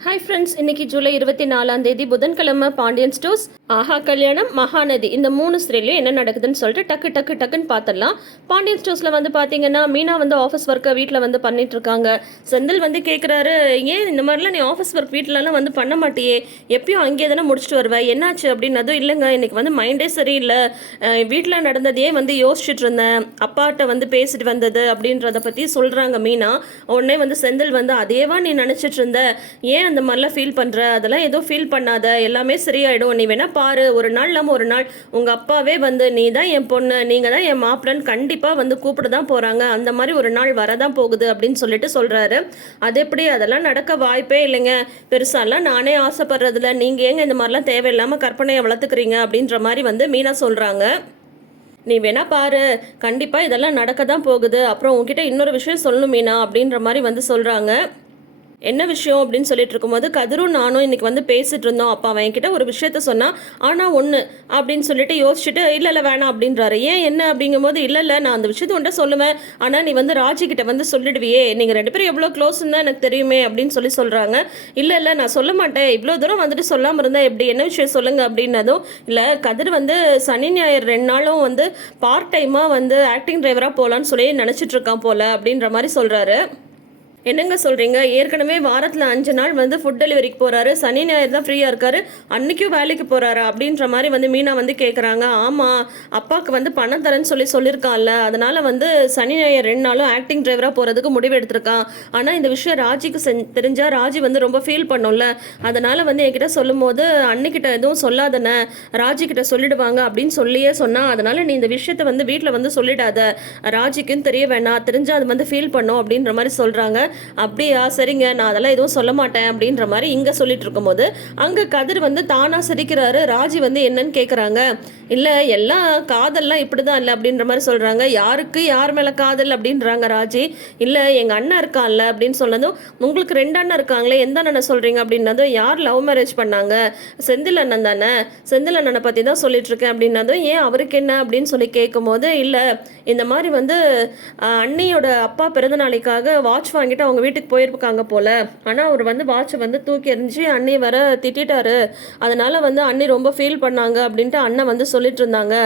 Hi friends இன்னைக்கு ஜூலை இருபத்தி நாலாம் தேதி புதன்கிழமை பாண்டியன் ஸ்டோர்ஸ் ஆஹா கல்யாணம் மகாநதி. இந்த மூணு ஸ்ரீலையும் என்ன நடக்குதுன்னு சொல்லிட்டு டக்கு டக்கு டக்குன்னு பார்த்துடலாம் பாண்டியன் ஸ்டோர்ஸில் வந்து பார்த்தீங்கன்னா மீனா வந்து ஆஃபீஸ் ஒர்க்கை வீட்டில் வந்து பண்ணிட்டு இருக்காங்க செந்தில் வந்து கேட்குறாரு ஏன் இந்த மாதிரிலாம் நீ ஆஃபீஸ் ஒர்க் வீட்டிலலாம் வந்து பண்ண மாட்டியே? எப்பயும் அங்கேயே தானே முடிச்சுட்டு வருவேன் என்னாச்சு? அப்படின்னதும் இல்லைங்க இன்னைக்கு வந்து மைண்டே சரியில்லை. வீட்டில் நடந்ததையே வந்து யோசிச்சுட்டு இருந்தேன். அப்பாட்ட வந்து பேசிட்டு வந்தது அப்படின்றத பற்றி சொல்கிறாங்க மீனா. உடனே வந்து செந்தில் வந்து அதேவா நீ நினச்சிட்டு இருந்த? ஏன் அந்த மாதிரிலாம் ஃபீல் பண்ணுற அதெல்லாம் எதுவும் ஃபீல் பண்ணாத. எல்லாமே சரியாயிடும். நீ வேணால் பாரு ஒரு நாள் இல்லாமல் ஒரு நாள் உங்கள் அப்பாவே வந்து நீ தான் என் பொண்ணு நீங்கள் தான் என் மாப்பிள்ளன்னு கண்டிப்பாக வந்து கூப்பிட தான் போகிறாங்க அந்த மாதிரி ஒரு நாள் வரதான் போகுது அப்படின்னு சொல்லிட்டு சொல்கிறாரு அது எப்படி? அதெல்லாம் நடக்க வாய்ப்பே இல்லைங்க. பெருசாலாம் நானே ஆசைப்படுறதில்ல. நீங்கள் ஏங்க இந்த மாதிரிலாம் தேவையில்லாமல் கற்பனையை வளர்த்துக்கிறீங்க அப்படின்ற மாதிரி வந்து மீனா சொல்கிறாங்க நீ வேணா பாரு. கண்டிப்பாக இதெல்லாம் நடக்க தான் போகுது. அப்புறம் உங்ககிட்ட இன்னொரு விஷயம் சொல்லணும் மீனா அப்படின்ற மாதிரி வந்து சொல்கிறாங்க என்ன விஷயம் அப்படின்னு சொல்லிட்டு இருக்கும்போது கதிரும் நானும் இன்னைக்கு வந்து பேசிட்டு இருந்தோம். அப்பா அவன் என்கிட்ட ஒரு விஷயத்த சொன்னான் ஆனால் ஒன்று அப்படின்னு சொல்லிட்டு யோசிச்சுட்டு இல்லை இல்லை வேணாம் அப்படின்றாரு. ஏன் என்ன? அப்படிங்கும்போது இல்லை இல்லை நான் அந்த விஷயத்த உன்ட்ட சொல்லுவேன். ஆனால் நீ வந்து ராஜி கிட்ட வந்து சொல்லிடுவியே. நீங்கள் ரெண்டு பேரும் எவ்வளோ க்ளோஸ்ன்னு தான் எனக்கு தெரியுமே அப்படின்னு சொல்லி சொல்கிறாங்க இல்லை இல்லை நான் சொல்ல மாட்டேன். இவ்வளோ தூரம் வந்துட்டு சொல்லாமல் இருந்தால் எப்படி? என்ன விஷயம் சொல்லுங்கள் அப்படின்னதும் இல்லை கதிர் வந்து சனி ஞாயிறு ரெண்டு நாளும் வந்து பார்ட் டைமாக வந்து ஆக்டிங் டிரைவராக போகலான்னு சொல்லி நினச்சிட்ருக்கான் போல் போல அப்படின்ற மாதிரி சொல்கிறாரு என்னங்க சொல்கிறீங்க ஏற்கனவே வாரத்தில் அஞ்சு நாள் வந்து ஃபுட் டெலிவரிக்கு போகிறாரு சனி ஞாயிறு தான் ஃப்ரீயாக இருக்காரு. அன்னைக்கும் வேலைக்கு போகிறாரா அப்படின்ற மாதிரி வந்து மீனா வந்து கேட்குறாங்க ஆமாம் அப்பாவுக்கு வந்து பணம் தரேன்னு சொல்லி சொல்லியிருக்கான்ல. அதனால் வந்து சனி ஞாயிறு ரெண்டு நாளும் ஆக்டிங் டிரைவராக போகிறதுக்கு முடிவு எடுத்திருக்கான். ஆனால் இந்த விஷயம் ராஜிக்கு செஞ் தெரிஞ்சால் ராஜி வந்து ரொம்ப ஃபீல் பண்ணும்ல. அதனால் வந்து என்கிட்ட சொல்லும்போது அன்னைக்கிட்ட எதுவும் சொல்லாதன. ராஜி சொல்லிடுவாங்க அப்படின்னு சொல்லியே சொன்னால் அதனால் நீ இந்த விஷயத்தை வந்து வீட்டில் வந்து சொல்லிடாத. ராஜிக்குன்னு தெரிய வேணாம். தெரிஞ்சால் அது வந்து ஃபீல் பண்ணும் அப்படின்ற மாதிரி சொல்கிறாங்க அப்படியா? சரிங்க நான் அதெல்லாம் எதுவும் சொல்ல மாட்டேன் அப்படின்ற மாதிரி இங்கே சொல்லிட்டு இருக்கும்போது அங்கே கதிர் வந்து தானாக சிரிக்கிறாரு. ராஜி வந்து என்னன்னு கேட்குறாங்க இல்லை எல்லாம் காதல்லாம் இப்படி தான் இல்லை அப்படின்ற மாதிரி சொல்கிறாங்க யாருக்கு யார் மேலே காதல் அப்படின்றாங்க ராஜி? இல்லை எங்கள் அண்ணன் இருக்கான்ல அப்படின்னு சொன்னதும் உங்களுக்கு ரெண்டு அண்ணன் இருக்காங்களே எந்த அண்ணனை சொல்கிறீங்க அப்படின்னதும் யார் லவ் மேரேஜ் பண்ணாங்க? செந்தில் அண்ணன் தானே? செந்தில் அண்ணனை பற்றி தான் சொல்லிட்டு இருக்கேன் அப்படின்னதும் ஏன் அவருக்கு என்ன அப்படின்னு சொல்லி கேட்கும்போது இல்லை இந்த மாதிரி வந்து ஆஹ், அண்ணியோட அப்பா பிறந்த நாளைக்காக வாட்ச் வாங்கிட்டு அவங்க வீட்டுக்கு போயிருக்காங்க போல. ஆனால் அவர் வந்து வாட்சை வந்து தூக்கி எறிஞ்சு அண்ணி வர திட்டிட்டாரு. அதனால வந்து அண்ணி ரொம்ப ஃபீல் பண்ணாங்க அப்படின்ட்டு அண்ணன் வந்து சொல்லிட்டு இருந்தாங்க.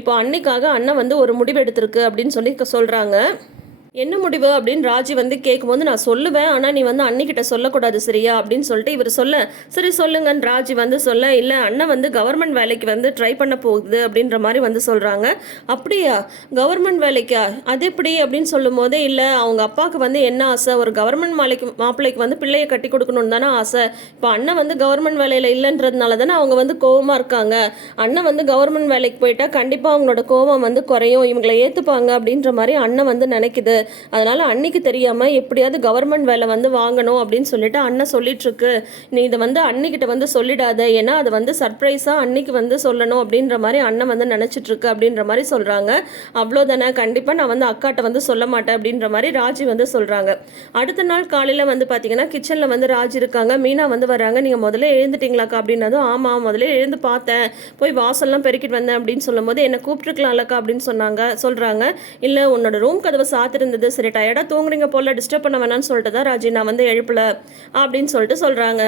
இப்போ அன்னிக்காக அண்ணன் வந்து ஒரு முடிவு எடுத்திருக்கு அப்படின்னு சொல்லி சொல்கிறாங்க என்ன முடிவு அப்படின்னு ராஜி வந்து கேட்கும்போது நான் சொல்லுவேன். ஆனால் நீ வந்து அன்னிக்கிட்ட சொல்லக்கூடாது சரியா அப்படின்னு சொல்லிட்டு இவர் சொல்ல சரி சொல்லுங்கன்னு ராஜி வந்து சொல்ல இல்லை அண்ணன் வந்து கவர்மெண்ட் வேலைக்கு வந்து ட்ரை பண்ண போகுது அப்படின்ற மாதிரி வந்து சொல்கிறாங்க அப்படியா? கவர்மெண்ட் வேலைக்கா? அது எப்படி? அப்படின்னு சொல்லும் போதே இல்லை அவங்க அப்பாவுக்கு வந்து என்ன ஆசை? ஒரு கவர்மெண்ட் மாலைக்கு மாப்பிள்ளைக்கு வந்து பிள்ளையை கட்டி கொடுக்கணும்னு தானே ஆசை. இப்போ அண்ணன் வந்து கவர்மெண்ட் வேலையில் இல்லைன்றதுனால தானே அவங்க வந்து கோவமாக இருக்காங்க. அண்ணன் வந்து கவர்மெண்ட் வேலைக்கு போயிட்டா கண்டிப்பாக அவங்களோட கோவம் வந்து குறையும். இவங்களை ஏற்றுப்பாங்க அப்படின்ற மாதிரி அண்ணன் வந்து நினைக்குது. அதனால் அன்னைக்கு தெரியாமல் எப்படியாவது கவர்மெண்ட் வேலை வந்து வாங்கணும் அப்படின்னு சொல்லிட்டு அண்ணன் சொல்லிட்டுருக்கு. நீ இதை வந்து அன்னிக்கிட்ட வந்து சொல்லிடாத. ஏன்னா அது வந்து சர்ப்ரைஸாக அன்னைக்கு வந்து சொல்லணும் அப்படின்ற மாதிரி அண்ணன் வந்து நினச்சிட்ருக்கு அப்படின்ற மாதிரி சொல்கிறாங்க அவ்வளோதானே கண்டிப்பாக நான் வந்து அக்காட்ட வந்து சொல்ல மாட்டேன் அப்படின்ற மாதிரி ராஜி வந்து சொல்கிறாங்க அடுத்த நாள் காலையில் வந்து பார்த்தீங்கன்னா கிச்சனில் வந்து ராஜி இருக்காங்க. மீனா வந்து வராங்க நீங்கள் முதல்ல எழுந்துட்டீங்களாக்கா? அப்படின்னதும் ஆமாம் முதல்ல எழுந்து பார்த்தேன். போய் வாசல்லாம் பெருக்கிட்டு வந்தேன் அப்படின்னு சொல்லும்போது என்னை கூப்பிட்டுருக்கலாம்லக்கா அப்படின்னு சொன்னாங்க சொல்கிறாங்க இல்லை உன்னோட ரூம் கதவை இருந்தது. சரி டயர்டாக தூங்குறீங்க போல டிஸ்டர்ப் பண்ண வேணாம்னு சொல்லிட்டு தான் ராஜி நான் வந்து எழுப்பலை அப்படின்னு சொல்லிட்டு சொல்றாங்க.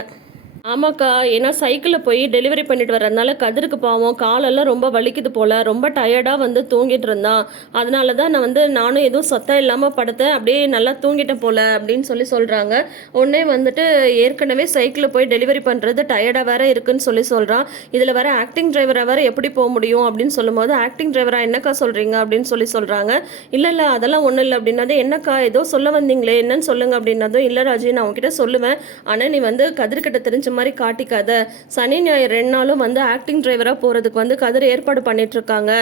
ஆமாக்கா ஏன்னா சைக்கிளில் போய் டெலிவரி பண்ணிட்டு வரதுனால கதிருக்கு பாவம் காலெல்லாம் ரொம்ப வலிக்குது போல ரொம்ப டயர்டாக வந்து தூங்கிட்டு இருந்தான். அதனால தான் நான் வந்து நானும் எதுவும் சத்தம் இல்லாமல் படுத்தேன் அப்படியே நல்லா தூங்கிட்டேன் போல அப்படின்னு சொல்லி சொல்கிறாங்க உடனே வந்துட்டு ஏற்கனவே சைக்கிளில் போய் டெலிவரி பண்ணுறது டயர்டாக வேற இருக்குன்னு சொல்லி சொல்கிறான் இதில் வேற ஆக்டிங் டிரைவராக வேற எப்படி போக முடியும் அப்படின்னு சொல்லும்போது ஆக்டிங் டிரைவராக என்னக்கா சொல்கிறீங்க அப்படின்னு சொல்லி சொல்கிறாங்க இல்லை இல்லை அதெல்லாம் ஒன்றும் இல்லை அப்படின்னது என்னக்கா ஏதோ சொல்ல வந்தீங்களே என்னன்னு சொல்லுங்க அப்படின்னதும் இல்லை ராஜி நான் உங்ககிட்ட சொல்லுவேன். ஆனால் நீ வந்து கதிர்கிட்ட தெரிஞ்ச மாதிரி காட்டிக்காத. சனி ஞாயிறு ரெண்டு நாளும் வந்து ஆக்டிங் டிரைவராக போகிறதுக்கு வந்து கதிர் ஏற்பாடு பண்ணிட்டுருக்காங்க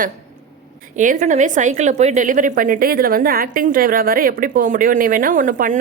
ஏற்கனவே சைக்கிளில் போய் டெலிவரி பண்ணிவிட்டு இதில் வந்து ஆக்டிங் டிரைவராக வேறு எப்படி போக முடியும்? நீ வேணால் ஒன்று பண்ண.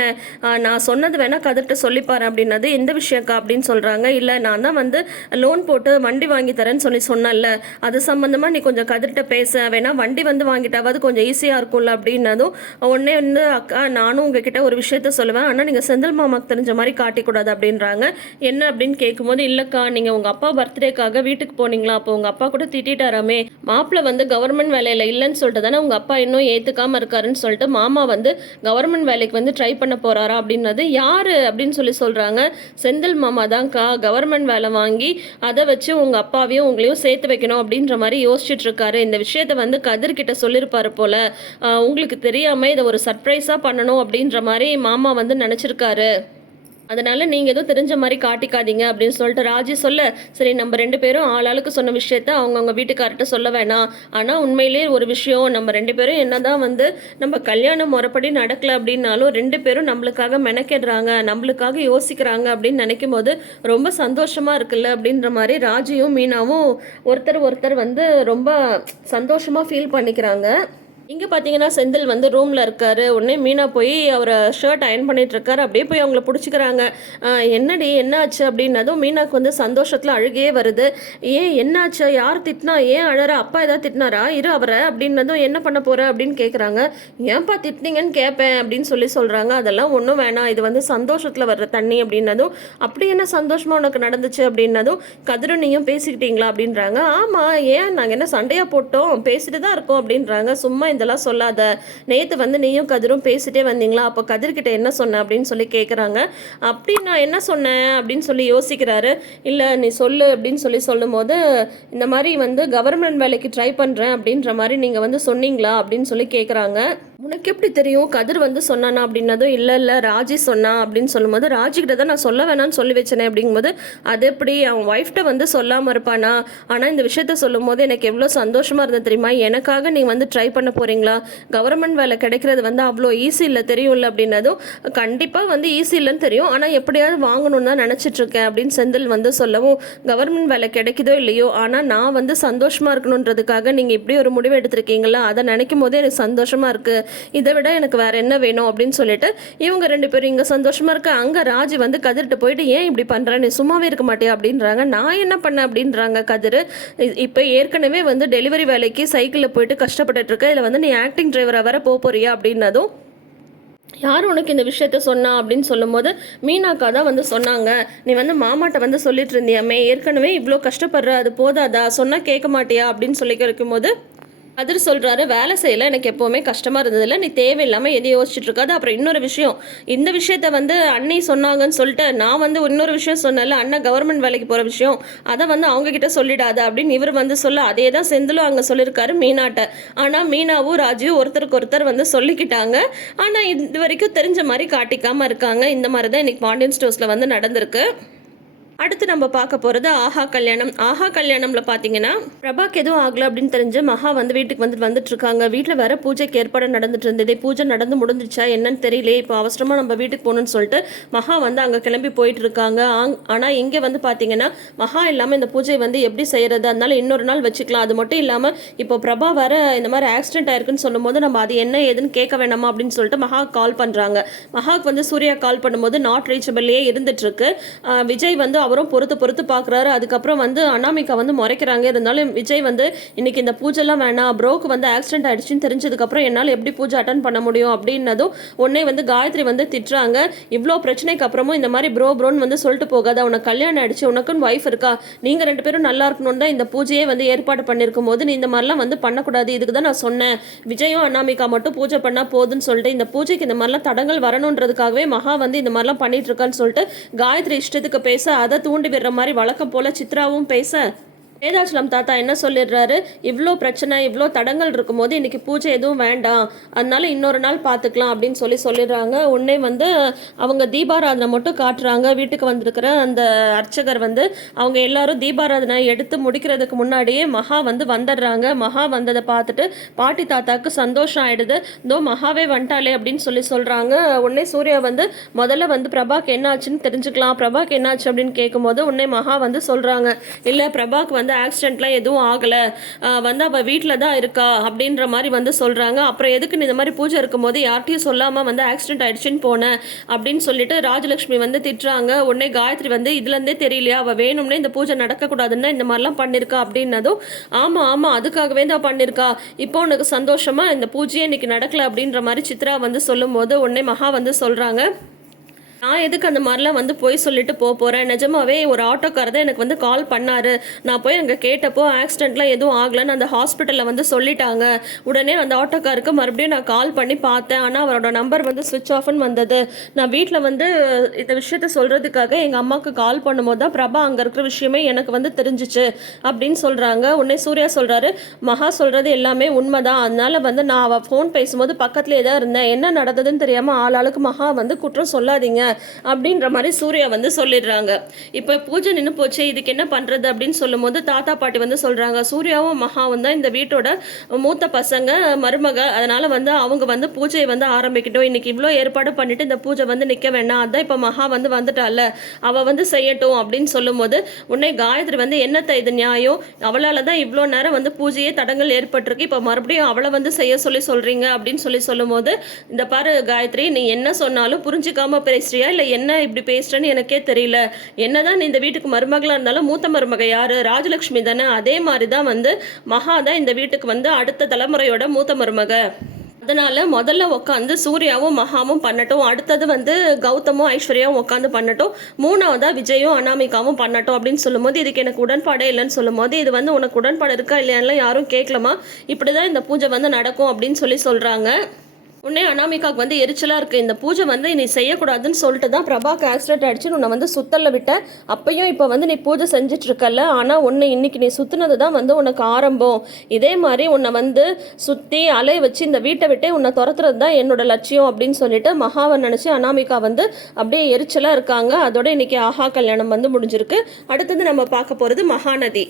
நான் சொன்னது வேணால் கதிர்கிட்ட சொல்லிப்பாரு அப்படின்னது எந்த விஷயக்கா அப்படின்னு சொல்கிறாங்க இல்லை நான் தான் வந்து லோன் போட்டு வண்டி வாங்கி தரேன்னு சொல்லி சொன்னேன்ல. அது சம்மந்தமாக நீ கொஞ்சம் கதிர்கிட்ட பேச. வேணால் வண்டி வந்து வாங்கிட்டாவது கொஞ்சம் ஈஸியாக இருக்கும்ல அப்படின்னதும் உடனே வந்து அக்கா நானும் உங்ககிட்ட ஒரு விஷயத்த சொல்லுவேன். ஆனால் நீங்கள் செந்தில் மாமாக்கு தெரிஞ்ச மாதிரி காட்டிக்கூடாது அப்படின்றாங்க. என்ன அப்படின்னு கேட்கும்போது இல்லைக்கா நீங்கள் உங்கள் அப்பா பர்த்டேக்காக வீட்டுக்கு போனீங்களா? அப்போ உங்கள் அப்பா கூட திட்டாராமே மாப்பிள்ளை வந்து கவர்மெண்ட் வேலையை வேலையில் இல்லைன்னு சொல்லிட்டு தானே உங்கள் அப்பா இன்னும் ஏற்றுக்காமல் இருக்காருன்னு சொல்லிட்டு மாமா வந்து கவர்மெண்ட் வேலைக்கு வந்து ட்ரை பண்ண போகிறாரா அப்படின்னது யார் அப்படின்னு சொல்லி சொல்கிறாங்க செந்தில் மாமா தான்க்கா. கவர்மெண்ட் வேலை வாங்கி அதை வச்சு உங்கள் அப்பாவையும் உங்களையும் சேர்த்து வைக்கணும் அப்படின்ற மாதிரி யோசிச்சுட்டு இருக்காரு. இந்த விஷயத்த வந்து கதிர்கிட்ட சொல்லியிருப்பாரு போல். உங்களுக்கு தெரியாமல் இதை ஒரு சர்ப்ரைஸாக பண்ணணும் அப்படின்ற மாதிரி மாமா வந்து நினச்சிருக்காரு. அதனால நீங்கள் எதுவும் தெரிஞ்ச மாதிரி காட்டிக்காதீங்க அப்படின்னு சொல்லிட்டு ராஜி சொல்ல சரி நம்ம ரெண்டு பேரும் ஆளாளுக்கு சொன்ன விஷயத்த அவங்கவுங்க வீட்டுக்கார்ட்ட சொல்ல வேணாம். ஆனால் உண்மையிலேயே ஒரு விஷயம் நம்ம ரெண்டு பேரும் என்னதான் வந்து நம்ம கல்யாணம் முறைப்படி நடக்கல அப்படின்னாலும் ரெண்டு பேரும் நம்மளுக்காக மெனக்கெடுறாங்க நம்மளுக்காக யோசிக்கிறாங்க அப்படின்னு நினைக்கும் போது ரொம்ப சந்தோஷமா இருக்குல்ல அப்படின்ற மாதிரி ராஜியும் மீனாவும் ஒருத்தர் ஒருத்தர் வந்து ரொம்ப சந்தோஷமா ஃபீல் பண்ணிக்கிறாங்க. இங்கே பார்த்தீங்கன்னா செந்தில் வந்து ரூமில் இருக்காரு. உடனே மீனா போய் அவரை ஷர்ட் அயன் பண்ணிட்டு இருக்காரு. அப்படியே போய் அவங்கள பிடிச்சிக்கிறாங்க. என்னடி என்னாச்சு? அப்படின்னதும் மீனாக்கு வந்து சந்தோஷத்தில் அழுகையே வருது. ஏன் என்னாச்சு? யார் திட்டினா? ஏன் அழற? அப்பா ஏதாவது திட்டினாரா? இரு அவரை. அப்படின்னதும் என்ன பண்ண போற? அப்படின்னு கேட்குறாங்க ஏன்ப்பா திட்டினீங்கன்னு கேட்பேன் அப்படின்னு சொல்லி சொல்கிறாங்க அதெல்லாம் ஒன்றும் வேணாம். இது வந்து சந்தோஷத்தில் வர்ற தண்ணி. அப்படின்னதும் அப்படி என்ன சந்தோஷமாக உனக்கு நடந்துச்சு? அப்படின்னதும் கதிரணியும் பேசிக்கிட்டீங்களா? அப்படின்றாங்க. ஆமாம் ஏன்? நாங்கள் என்ன சண்டையாக போட்டோம். பேசிட்டு தான் இருக்கோம். அப்படின்றாங்க. சும்மா இதெல்லாம் சொல்லாத. நேற்று வந்து நீயும் கதிரும் பேசிட்டே வந்தீங்களா? அப்போ கதிர்கிட்ட என்ன சொன்ன அப்படின்னு சொல்லி கேட்குறாங்க அப்படி நான் என்ன சொன்னேன் அப்படின்னு சொல்லி யோசிக்கிறாரு. இல்லை நீ சொல்லு அப்படின்னு சொல்லி சொல்லும்போது இந்த மாதிரி வந்து கவர்மெண்ட் வேலைக்கு ட்ரை பண்ணுறேன் அப்படின்ற மாதிரி நீங்கள் வந்து சொன்னீங்களா அப்படின்னு சொல்லி கேட்குறாங்க உனக்கு எப்படி தெரியும்? கதிர் வந்து சொன்னானா அப்படின்னதும் இல்லை இல்லை ராஜி சொன்னா அப்படின்னு சொல்லும்போது ராஜிக்கிட்ட தான் நான் சொல்ல வேணாம்னு சொல்லி வச்சேனே அப்படிங்கும்போது அது எப்படி? அவன் ஒய்ஃப்ட்ட வந்து சொல்லாமல் இருப்பானா? ஆனால் இந்த விஷயத்த சொல்லும் போது எனக்கு எவ்வளோ சந்தோஷமாக இருந்தது தெரியுமா? எனக்காக நீ வந்து ட்ரை பண்ண போகிறீங்களா கவர்மெண்ட் வேலை கிடைக்கிறது வந்து அவ்வளோ ஈஸி இல்லை தெரியும்ல அப்படின்னதும் கண்டிப்பாக வந்து ஈஸி இல்லைன்னு தெரியும். ஆனால் எப்படியாவது வாங்கணும்னு தான் நினச்சிட்ருக்கேன் அப்படின்னு செந்தில் வந்து சொல்லவும் கவர்மெண்ட் வேலை கிடைக்குதோ இல்லையோ? ஆனால் நான் வந்து சந்தோஷமாக இருக்கணுன்றதுக்காக நீங்கள் இப்படி ஒரு முடிவு எடுத்திருக்கீங்களா அதை நினைக்கும் போதே எனக்கு சந்தோஷமாக இருக்குது இதை விட எனக்கு வேற என்ன வேணும் அப்படின்னு சொல்லிட்டு இவங்க ரெண்டு பேரும் இங்கே சந்தோஷமாக இருக்க அங்கே ராஜி வந்து கதிர்கிட்ட போயிட்டு ஏன் இப்படி பண்ணுற நீ சும்மாவே இருக்க மாட்டியா? அப்படின்றாங்க. நான் என்ன பண்ணேன் அப்படின்றாங்க கதிர். இப்போ ஏற்கனவே வந்து டெலிவரி வேலைக்கு சைக்கிளில் போயிட்டு கஷ்டப்பட்டுட்டு இருக்க இதில் வந்து நீ ஆக்டிங் டிரைவராக வேற போக போறியா? அப்படின்னதும் யார் உனக்கு இந்த விஷயத்த சொன்னா? அப்படின்னு சொல்லும்போது மீனாக்கா தான் வந்து சொன்னாங்க. நீ வந்து மாமாட்ட வந்து சொல்லிட்டு இருந்தியாமே? ஏற்கனவே இவ்வளோ கஷ்டப்படுற அது போதாதா? சொன்னால் கேட்க மாட்டியா? அப்படின்னு சொல்லி கேட்கும்போது அதிர் சொல்கிறாரு வேலை செய்யல எனக்கு எப்போவுமே கஷ்டமாக இருந்ததில்ல நீ தேவையில்லாமல் எதையும் யோசிச்சுட்டு இருக்காது. அப்புறம் இன்னொரு விஷயம் இந்த விஷயத்த வந்து அண்ணி சொன்னாங்கன்னு சொல்லிட்டு நான் வந்து இன்னொரு விஷயம் சொன்னேன்ல அண்ணன் கவர்மெண்ட் வேலைக்கு போகிற விஷயம் அதை வந்து அவங்க கிட்ட சொல்லிடாத அப்படின்னு இவர் வந்து சொல்ல அதே தான் செந்திலும் அங்கே சொல்லியிருக்காரு மீனாட்ட. ஆனால் மீனாவும் ராஜுவும் ஒருத்தருக்கு ஒருத்தர் வந்து சொல்லிக்கிட்டாங்க. ஆனால் இது வரைக்கும் தெரிஞ்ச மாதிரி காட்டிக்காமல் இருக்காங்க. இந்த மாதிரி தான் இன்னைக்கு பாண்டியன் ஸ்டோர்ஸில் வந்து நடந்திருக்கு. அடுத்து நம்ம பார்க்க போகிறது ஆஹா கல்யாணம். ஆஹா கல்யாணம்ல பார்த்தீங்கன்னா பிரபாக்கு எதுவும் ஆகல அப்படின்னு தெரிஞ்சு மகா வந்து வீட்டுக்கு வந்துட்டு வந்துட்டு இருக்காங்க. வீட்டில் வேற பூஜைக்கு ஏற்பாடு நடந்துட்டு இருந்தது. பூஜை நடந்து முடிஞ்சிச்சா என்னன்னு தெரியல. இப்போ அவசரமாக நம்ம வீட்டுக்கு போகணும்னு சொல்லிட்டு மகா வந்து அங்கே கிளம்பி போயிட்டு இருக்காங்க. ஆங்- ஆனால் இங்கே வந்து பார்த்தீங்கன்னா மகா இல்லாமல் இந்த பூஜை வந்து எப்படி செய்யறது? அதனால இன்னொரு நாள் வச்சுக்கலாம். அது மட்டும் இல்லாமல் இப்போ பிரபா வேற இந்த மாதிரி ஆக்சிடென்ட் ஆயிருக்குன்னு சொல்லும்போது நம்ம அது என்ன ஏதுன்னு கேட்க வேணாமா அப்படின்னு சொல்லிட்டு மகா கால் பண்ணுறாங்க மகாவுக்கு வந்து சூர்யா கால் பண்ணும்போது நாட் ரீச்சபிள்லேயே இருந்துட்டு இருக்கு. விஜய் வந்து அவரும் பொறுத்து பொறுத்து பார்க்குறாரு அதுக்கப்புறம் வந்து அனாமிகா வந்து முறைக்கிறாங்க. இருந்தாலும் விஜய் வந்து இன்னைக்கு இந்த பூஜைலாம் வேணாம். ப்ரோக்கு வந்து ஆக்சிடென்ட் ஆயிடுச்சுன்னு தெரிஞ்சதுக்கப்புறம் என்னால் எப்படி பூஜை அட்டன் பண்ண முடியும் அப்படின்னதும் உடனே வந்து காயத்ரி வந்து திட்டுறாங்க. இவ்வளோ பிரச்சனைக்கு அப்புறமும் இந்த மாதிரி ப்ரோ ப்ரோன்னு வந்து சொல்லிட்டு போகாத. உனக்கு கல்யாணம் ஆயிடுச்சு. உனக்குன்னு ஒய்ஃப் இருக்கா? நீங்கள் ரெண்டு பேரும் நல்லா இருக்கணும்னு தான் இந்த பூஜையே வந்து ஏற்பாடு பண்ணியிருக்கும் போது நீ இந்த மாதிரிலாம் வந்து பண்ணக்கூடாது. இதுக்கு தான் நான் சொன்னேன். விஜயும் அனாமிகா மட்டும் பூஜை பண்ணால் போதுன்னு சொல்லிட்டு இந்த பூஜைக்கு இந்த மாதிரிலாம் தடங்கள் வரணுன்றதுக்காகவே மகா வந்து இந்த மாதிரிலாம் பண்ணிட்டு இருக்கான்னு சொல்லிட்டு காயத்ரி இஷ்டத்துக்கு பேச அதை தூண்டி விடுற மாதிரி வழக்கம் போல சித்ராவும் பேச வேதாச்சலம் தாத்தா என்ன சொல்லிடுறாரு? இவ்வளோ பிரச்சனை இவ்வளோ தடங்கள் இருக்கும்போது இன்னைக்கு பூஜை எதுவும் வேண்டாம். அதனால இன்னொரு நாள் பார்த்துக்கலாம் அப்படின்னு சொல்லி சொல்லிடுறாங்க. உடனே வந்து அவங்க தீபாராதனை மட்டும் காட்டுறாங்க. வீட்டுக்கு வந்திருக்கிற அந்த அர்ச்சகர் வந்து அவங்க எல்லாரும் தீபாராதனை எடுத்து முடிக்கிறதுக்கு முன்னாடியே மகா வந்து வந்துடுறாங்க. மகா வந்ததை பார்த்துட்டு பாட்டி தாத்தாக்கு சந்தோஷம் ஆயிடுது. இதோ மகாவே வந்துட்டாளே அப்படின்னு சொல்லி சொல்கிறாங்க உடனே சூர்யா வந்து முதல்ல வந்து பிரபாக்கு என்ன ஆச்சுன்னு தெரிஞ்சுக்கலாம். பிரபாக்கு என்னாச்சு அப்படின்னு கேட்கும்போது உடனே மகா வந்து சொல்கிறாங்க இல்லை பிரபாக்கு வந்து ஆக்சிடென்ட்லாம் எதுவும் ஆகலை. வந்து அவள் வீட்டில் தான் இருக்கா அப்படின்ற மாதிரி வந்து சொல்கிறாங்க அப்புறம் எதுக்கு இந்த மாதிரி பூஜை இருக்கும்போது யார்கிட்டையும் சொல்லாமல் வந்து ஆக்சிடென்ட் ஆயிடுச்சுன்னு போனேன் அப்படின்னு சொல்லிட்டு ராஜலக்ஷ்மி வந்து திட்டுறாங்க. உடனே காயத்ரி வந்து இதுலேருந்தே தெரியலையா? அவள் வேணும்னே இந்த பூஜை நடக்கக்கூடாதுன்னா இந்த மாதிரிலாம் பண்ணியிருக்கா அப்படின்னதும் ஆமாம் ஆமாம் அதுக்காகவே தான் பண்ணியிருக்கா இப்போ உனக்கு சந்தோஷமாக இந்த பூஜையே இன்னைக்கு நடக்கல. அப்படின்ற மாதிரி சித்ரா வந்து சொல்லும்போது உடனே மகா வந்து சொல்கிறாங்க நான் எதுக்கு அந்த மாதிரிலாம் வந்து போய் சொல்லிட்டு போக போகிறேன் நிஜமாவே ஒரு ஆட்டோக்கார் தான் எனக்கு வந்து கால் பண்ணாரு. நான் போய் அங்கே கேட்டப்போ ஆக்சிடென்ட்லாம் எதுவும் ஆகலைன்னு அந்த ஹாஸ்பிட்டலில் வந்து சொல்லிட்டாங்க. உடனே அந்த ஆட்டோக்காருக்கு மறுபடியும் நான் கால் பண்ணி பார்த்தேன். ஆனால் அவரோட நம்பர் வந்து சுவிட்ச் ஆஃப்னு வந்தது. நான் வீட்டில் வந்து இந்த விஷயத்த சொல்கிறதுக்காக எங்கள் அம்மாவுக்கு கால் பண்ணும்போது தான் பிரபா அங்கே இருக்கிற விஷயமே எனக்கு வந்து தெரிஞ்சிச்சு அப்படின்னு சொல்கிறாங்க உடனே சூர்யா சொல்கிறாரு மகா சொல்கிறது எல்லாமே உண்மை தான் அதனால் வந்து நான் அவள் ஃபோன் பேசும்போது பக்கத்துலேயே தான் இருந்தேன். என்ன நடந்ததுன்னு தெரியாமல் ஆளாளுக்கு மகா வந்து குற்றம் சொல்லாதீங்க. அப்படின்ற மாதிரி சூர்யா வந்து சொல்லிடுறாங்க. இப்போ பூஜை நின்று போச்சு இதுக்கு என்ன பண்ணுறது அப்படின்னு சொல்லும்போது தாத்தா பாட்டி வந்து சொல்கிறாங்க சூர்யாவும் மகாவும் தான் இந்த வீட்டோட மூத்த பசங்க மருமக. அதனால் வந்து அவங்க வந்து பூஜையை வந்து ஆரம்பிக்கட்டும். இன்னைக்கு இவ்வளோ ஏற்பாடு பண்ணிவிட்டு இந்த பூஜை வந்து நிற்க வேண்டாம் அதான் இப்போ மகா வந்து வந்துட்டால அவள் வந்து செய்யட்டும் அப்படின்னு சொல்லும்போது உன்னை காயத்ரி வந்து என்னத்த இது நியாயம்? அவளால் தான் இவ்வளோ நேரம் வந்து பூஜையே தடங்கள் ஏற்பட்டிருக்கு. இப்போ மறுபடியும் அவளை வந்து செய்ய சொல்லி சொல்கிறீங்க அப்படின்னு சொல்லி சொல்லும்போது இந்த பாரு காயத்ரி நீ என்ன சொன்னாலும் புரிஞ்சிக்காமல் பேசுறியா? இல்லை என்ன இப்படி பேசுறேன்னு எனக்கே தெரியல. என்னதான் நீ இந்த வீட்டுக்கு மருமகளாக இருந்தாலும் மூத்த மருமக யாரு? ராஜலக்ஷ்மி தானே? அதே மாதிரி தான் வந்து மகா தான் இந்த வீட்டுக்கு வந்து அடுத்த தலைமுறையோட மூத்த மருமக. அதனால் முதல்ல உட்காந்து சூர்யாவும் மகாவும் பண்ணட்டும். அடுத்தது வந்து கௌதமும் ஐஸ்வர்யாவும் உட்காந்து பண்ணட்டும். மூணாவதாக விஜயும் அனாமிகாவும் பண்ணட்டும் அப்படின்னு சொல்லும்போது இதுக்கு எனக்கு உடன்பாடே இல்லைன்னு சொல்லும்போது இது வந்து உனக்கு உடன்பாடு இருக்கா இல்லையான்லாம் யாரும் கேட்கலாமா இப்படி தான் இந்த பூஜை வந்து நடக்கும் அப்படின்னு சொல்லி சொல்கிறாங்க உடனே அனாமிகாவுக்கு வந்து எரிச்சலாக இருக்குது இந்த பூஜை வந்து நீ செய்யக்கூடாதுன்னு சொல்லிட்டு தான் பிரபாக்கு ஆக்சிடென்ட் ஆகிடுச்சு உன்னை வந்து சுத்தலில் விட்ட அப்பயும் இப்போ வந்து நீ பூஜை செஞ்சுட்டு ஆனால் ஒன்று இன்னைக்கு நீ சுற்றினது தான் வந்து உனக்கு ஆரம்பம். இதே மாதிரி உன்னை வந்து சுற்றி அலைய வச்சு இந்த வீட்டை விட்டே உன்னை துரத்துறது தான் என்னோட லட்சியம் அப்படின்னு சொல்லிட்டு மகாவை நினச்சி அனாமிகா வந்து அப்படியே எரிச்சலாக இருக்காங்க. அதோட இன்னைக்கு ஆஹா கல்யாணம் வந்து முடிஞ்சிருக்கு. அடுத்தது நம்ம பார்க்க போகிறது மகாநதி.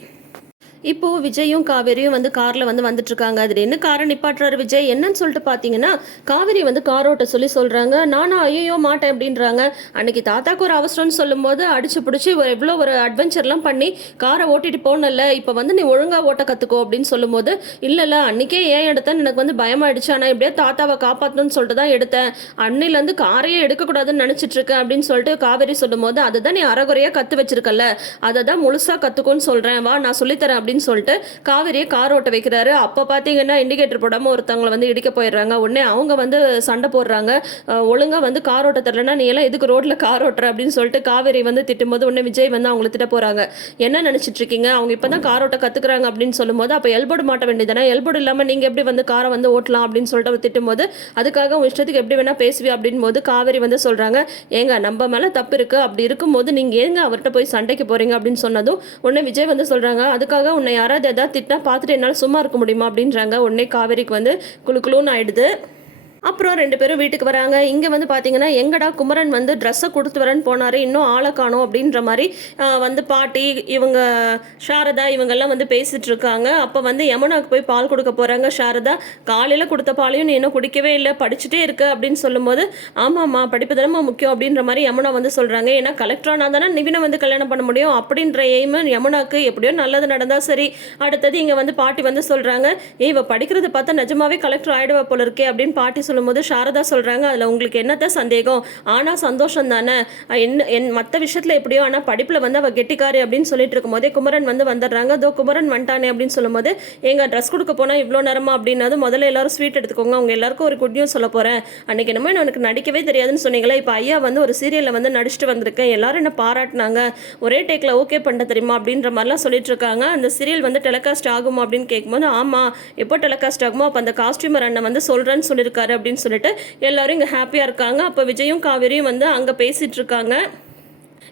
இப்போ விஜயும் காவேரியும் வந்து கார்ல வந்து வந்துட்டுருக்காங்க. அதில் என்ன காரை நிப்பாட்டுறாரு விஜய்? என்னன்னு சொல்லிட்டு பார்த்தீங்கன்னா காவேரி வந்து கார் ஓட்ட சொல்லி சொல்கிறாங்க நானா ஐயோ மாட்டேன் அப்படின்றாங்க. அன்னைக்கு தாத்தாக்கு ஒரு அவசரம்னு சொல்லும்போது அடிச்சு பிடிச்சி எவ்வளோ ஒரு அட்வென்ச்சர்லாம் பண்ணி காரை ஓட்டிட்டு போனல இப்போ வந்து நீ ஒழுங்காக ஓட்ட கற்றுக்கோ அப்படின்னு சொல்லும்போது இல்லை இல்லை அன்னைக்கே ஏன் எடுத்தேன் எனக்கு வந்து பயமாயிடுச்சு. ஆனால் எப்படியா தாத்தாவை காப்பாற்றணும்னு சொல்லிட்டு தான் எடுத்தேன். அன்னையிலேருந்து காரையே எடுக்கக்கூடாதுன்னு நினச்சிட்ருக்கேன் அப்படின்னு சொல்லிட்டு காவேரி சொல்லும்போது அதை தான் நீ அறகுறையாக கற்று வச்சிருக்கல அதை தான் முழுசாக கற்றுக்கோன்னு சொல்கிறேன் வா நான் சொல்லித்தரேன் அப்படின்னு சொல்லிட்டு காவேரியை கார் ஓட்ட வைக்கிறாரு. அப்போ பார்த்தீங்கன்னா இண்டிகேட்டர் போடாமல் ஒருத்தவங்களை வந்து இடிக்க போயிடுறாங்க. உடனே அவங்க வந்து சண்டை போடுறாங்க. அஹ் ஒழுங்கா வந்து கார் ஓட்ட தரலன்னா நீ எல்லாம் எதுக்கு ரோட்ல கார் ஓட்டுற? அப்படின்னு சொல்லிட்டு காவேரி வந்து திட்டும்போது உடனே விஜய் வந்து அவங்கள திட்ட போறாங்க. என்ன நினைச்சிட்டு இருக்கீங்க? அவங்க இப்பதான் கார் ஓட்ட கத்துக்கிறாங்க. அப்படின்னு சொல்லும்போது அப்போ எல்போர்டு மாட்ட வேண்டியதானே எல்போர்டு இல்லாம நீங்க எப்படி வந்து காரை வந்து ஓட்டலாம் அப்படின்னு சொல்லிட்டு அவர் திட்டும்போது அதுக்காக உங்க இஷ்டத்துக்கு எப்படி வேணா பேசுவி அப்படின் போது காவேரி வந்து சொல்றாங்க ஏங்க நம்ம மேல தப்பு இருக்கு. அப்படி இருக்கும்போது நீங்க ஏங்க அவர்கிட்ட போய் சண்டைக்கு போறீங்க? அப்படின்னு சொன்னதும் உடனே விஜய் வந்து சொல்றாங்க அதுக்காக உன்னை யாராவது எதாவது திட்டினா பார்த்துட்டு என்னால் சும்மா இருக்க முடியுமா அப்படின்றாங்க. உடனே காவேரிக்கு வந்து குளு ஆயிடுது. அப்புறம் ரெண்டு பேரும் வீட்டுக்கு வராங்க. இங்கே வந்து பார்த்தீங்கன்னா எங்கடா குமரன் வந்து ட்ரெஸ்ஸை கொடுத்து வரேன்னு போனார். இன்னும் ஆளை காணும் அப்படின்ற மாதிரி வந்து பாட்டி இவங்க சாரதா இவங்கெல்லாம் வந்து பேசிகிட்டு இருக்காங்க. அப்போ வந்து யமுனாவுக்கு போய் பால் கொடுக்க போகிறாங்க சாரதா காலையில் கொடுத்த பாலையும் நீ இன்னும் குடிக்கவே இல்லை படிச்சுட்டே இருக்க அப்படின்னு சொல்லும்போது ஆமாம்மா படிப்பு தானம்மா முக்கியம் அப்படின்ற மாதிரி யமுனா வந்து சொல்கிறாங்க ஏன்னா கலெக்டரானா தானே நிவினை வந்து கல்யாணம் பண்ண முடியும். அப்படின்ற எய்மு யமுனாக்கு எப்படியோ நல்லது நடந்தால் சரி. அடுத்தது இங்கே வந்து பாட்டி வந்து சொல்கிறாங்க ஏ இவ படிக்கிறது பார்த்தா நிஜமாவே கலெக்டர் ஆகிடுவா போல இருக்கே அப்படின்னு பாட்டி சொல்லும்போது சாரதா சொல்கிறாங்க அதில் உங்களுக்கு என்னத்த சந்தேகம்? ஆனால் சந்தோஷம் தானே? என்ன என் மற்ற விஷயத்தில் எப்படியோ ஆனால் படிப்பில் வந்து அவள் கெட்டிக்காரு அப்படின்னு சொல்லிட்டு இருக்கும்போதே குமரன் வந்து வந்துடுறாங்க. அதோ குமரன் வந்துட்டானே அப்படின்னு சொல்லும்போது எங்கள் ட்ரெஸ் கொடுக்க போனால் இவ்வளோ நேரமா அப்படின்னாது முதல்ல எல்லாரும் ஸ்வீட் எடுத்துக்கோங்க அவங்க எல்லாருக்கும் ஒரு குட் நியூஸ் சொல்ல போகிறேன் அன்றைக்கி என்னமோ எனக்கு நடிக்கவே தெரியாதுன்னு சொன்னீங்களே இப்போ ஐயா வந்து ஒரு சீரியலில் வந்து நடிச்சுட்டு வந்திருக்கேன். எல்லாரும் என்ன பாராட்டினாங்க? ஒரே டேக்கில் ஓகே பண்ண தெரியுமா? அப்படின்ற மாதிரிலாம் சொல்லிட்டு இருக்காங்க. அந்த சீரியல் வந்து டெலிகாஸ்ட் ஆகுமா அப்படின்னு கேட்கும்போது ஆமாம் எப்போ டெலிகாஸ்ட் ஆகுமோ அப்போ அந்த காஸ்டியூமர் அண்ணன் வந்து சொல்கிறேன்னு சொல்லியிருக்காரு அப்படின்னு சொல்லிட்டு எல்லாரும் இங்கே ஹாப்பியாக இருக்காங்க. அப்போ விஜயும் காவேரியும் வந்து அங்கே பேசிட்டு இருக்காங்க.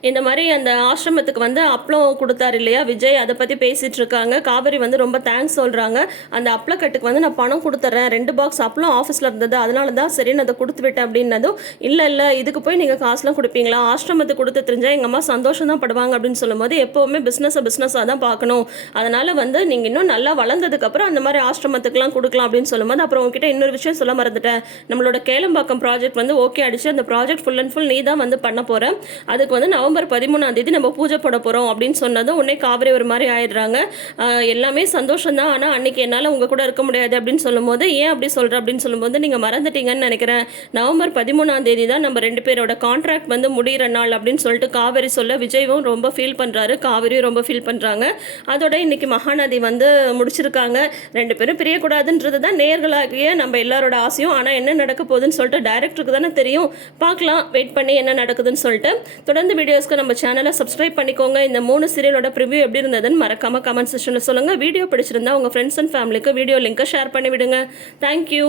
இந்த மாதிரி அந்த ஆசிரமத்துக்கு வந்து அப்பளம் கொடுத்தாரு இல்லையா விஜய் அதை பற்றி பேசிட்டு இருக்காங்க. காவேரி வந்து ரொம்ப தேங்க்ஸ் சொல்கிறாங்க அந்த அப்ளக்கட்டுக்கு வந்து நான் பணம் கொடுத்துட்றேன் ரெண்டு பாக்ஸ் அப்பளம் ஆஃபீஸில் இருந்தது. அதனால தான் சரி நான் அதை கொடுத்து விட்டேன் அப்படின்னதும் இல்லை இல்லை இதுக்கு போய் நீங்கள் காசுலாம் கொடுப்பீங்களா? ஆசிரமத்துக்கு கொடுத்து தெரிஞ்சால் எங்கள் அம்மா சந்தோஷம் தான் படுவாங்க அப்படின்னு சொல்லும்போது எப்போவுமே பிஸ்னஸை பிஸ்னஸாக தான் பார்க்கணும். அதனால் வந்து நீங்கள் இன்னும் நல்லா வளர்ந்ததுக்கப்புறம் அந்த மாதிரி ஆசிரமத்துக்குலாம் கொடுக்கலாம் அப்படின்னு சொல்லும்போது அப்புறம் உங்ககிட்ட இன்னொரு விஷயம் சொல்ல மறந்துட்டேன். நம்மளோட கேளம்பாக்கம் ப்ராஜெக்ட் வந்து ஓகே அடிச்சு அந்த ப்ராஜெக்ட் ஃபுல் அண்ட் ஃபுல் நீ தான் வந்து பண்ண போகிறேன் அதுக்கு வந்து நவம்பர் நவம்பர் பதிமூணாம் தேதி நம்ம பூஜை போட போகிறோம் அப்படின்னு சொன்னதும் உடனே காவிரி ஒரு மாதிரி ஆயிடுறாங்க. எல்லாமே சந்தோஷம் தான் ஆனால் அன்னைக்கு என்னால் உங்கள் கூட இருக்க முடியாது அப்படின்னு சொல்லும்போது ஏன் அப்படி சொல்கிற அப்படின்னு சொல்லும்போது நீங்கள் மறந்துட்டீங்கன்னு நினைக்கிறேன். நவம்பர் பதிமூணாம் தேதி தான் நம்ம ரெண்டு பேரோட கான்ட்ராக்ட் வந்து முடிகிற நாள் அப்படின்னு சொல்லிட்டு காவேரி சொல்ல விஜயும் ரொம்ப ஃபீல் பண்ணுறாரு காவிரியும் ரொம்ப ஃபீல் பண்ணுறாங்க அதோட இன்னைக்கு மகாநதி வந்து முடிச்சிருக்காங்க. ரெண்டு பேரும் பிரியக்கூடாதுன்றது தான் நேர்களாகிய நம்ம எல்லாரோட ஆசையும். ஆனால் என்ன நடக்க போகுதுன்னு சொல்லிட்டு டைரக்டருக்கு தானே தெரியும். பார்க்கலாம். வெயிட் பண்ணி என்ன நடக்குதுன்னு சொல்லிட்டு. தொடர்ந்து வீடியோஸ்க்கு நம்ம சேனலை சப்ஸ்கிரைப் பண்ணிக்கோங்க. இந்த மூணு சீரியலோட ப்ரிவியூ எப்படி இருந்ததுன்னு மறக்காம கமெண்ட் செக்ஷனில் சொல்லுங்கள் வீடியோ பிடிச்சிருந்தா உங்கள் ஃப்ரெண்ட்ஸ் அண்ட் ஃபேமிலிக்கு வீடியோ லிங்க்கை ஷேர் பண்ணி விடுங்க தேங்க்யூ